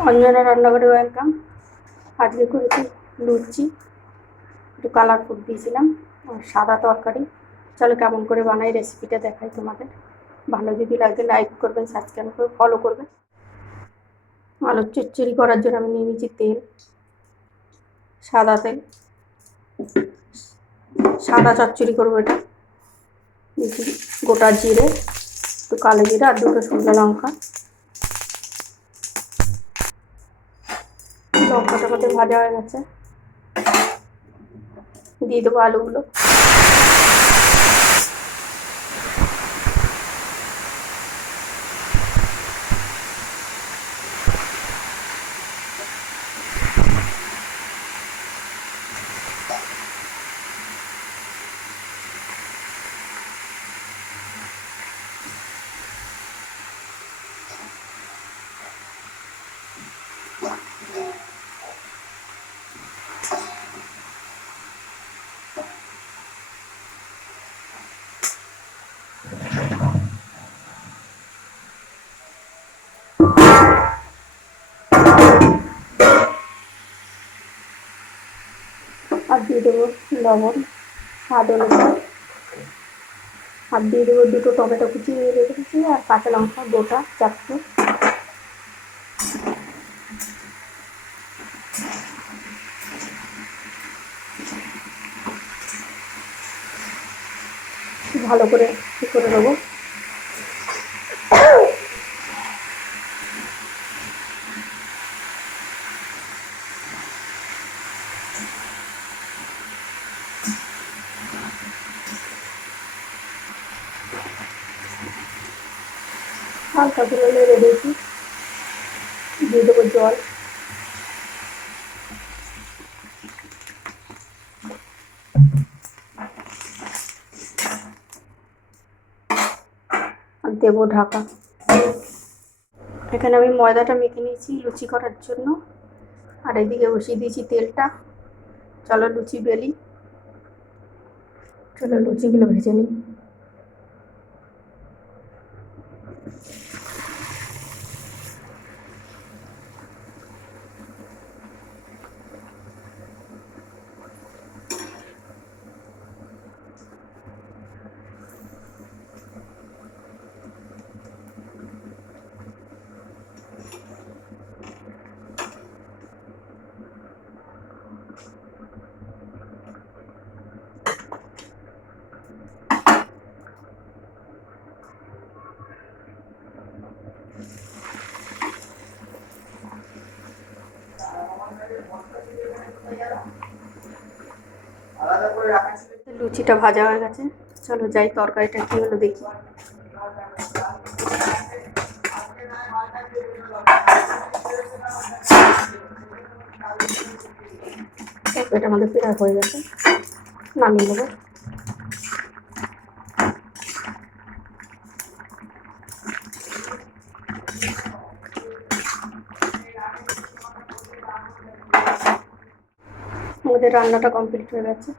অঞ্জনা রান্নাঘরে ওয়েলকাম। আজকে করেছি লুচি, একটু কালার ফুড দিয়েছিলাম আর সাদা তরকারি। চলো কেমন করে বানাই রেসিপিটা দেখাই তোমাদের। ভালো যদি লাগে লাইক করবেন, সাবস্ক্রাইব করে ফলো করবেন। আলুর চচ্চড়ি করার জন্য আমি নিয়ে নিয়েছি তেল, সাদা তেল। সাদা চচ্চড়ি করবো এটা। দিয়েছি গোটা জিরে, একটু কালো জিরে আর দুটো শুকনো লঙ্কা। লঙ্কাটা আমাদের ভাজা হয়ে গেছে, দিয়ে দেবো আলুগুলো। আর দিয়ে দেবো লবণ, স্বাদ অনুসারে। আর দিয়ে দেবো দুটো টমেটো কুচিয়ে রেখেছি আর কাঁচা লঙ্কা গোটা 4টে। ভালো করে করে দেবো। হালকা করে নেড়ে দিয়েছি, দিয়ে দেবো জল। আর দেবো ঢাকা। এখানে আমি ময়দাটা মেখে নিয়েছি লুচি করার জন্য, আর এদিকে বসিয়ে দিয়েছি তেলটা। চলো লুচি বেলি, চলো লুচিগুলো ভেজে নিই। লুচিটা ভাজা হয়ে গেছে, চলো যাই তরকারিটা কি হলো দেখি। এটা আমাদের প্রায় হয়ে গেছে, নামিয়ে নেবো। আমাদের রান্নাটা কমপ্লিট হয়ে গেছে।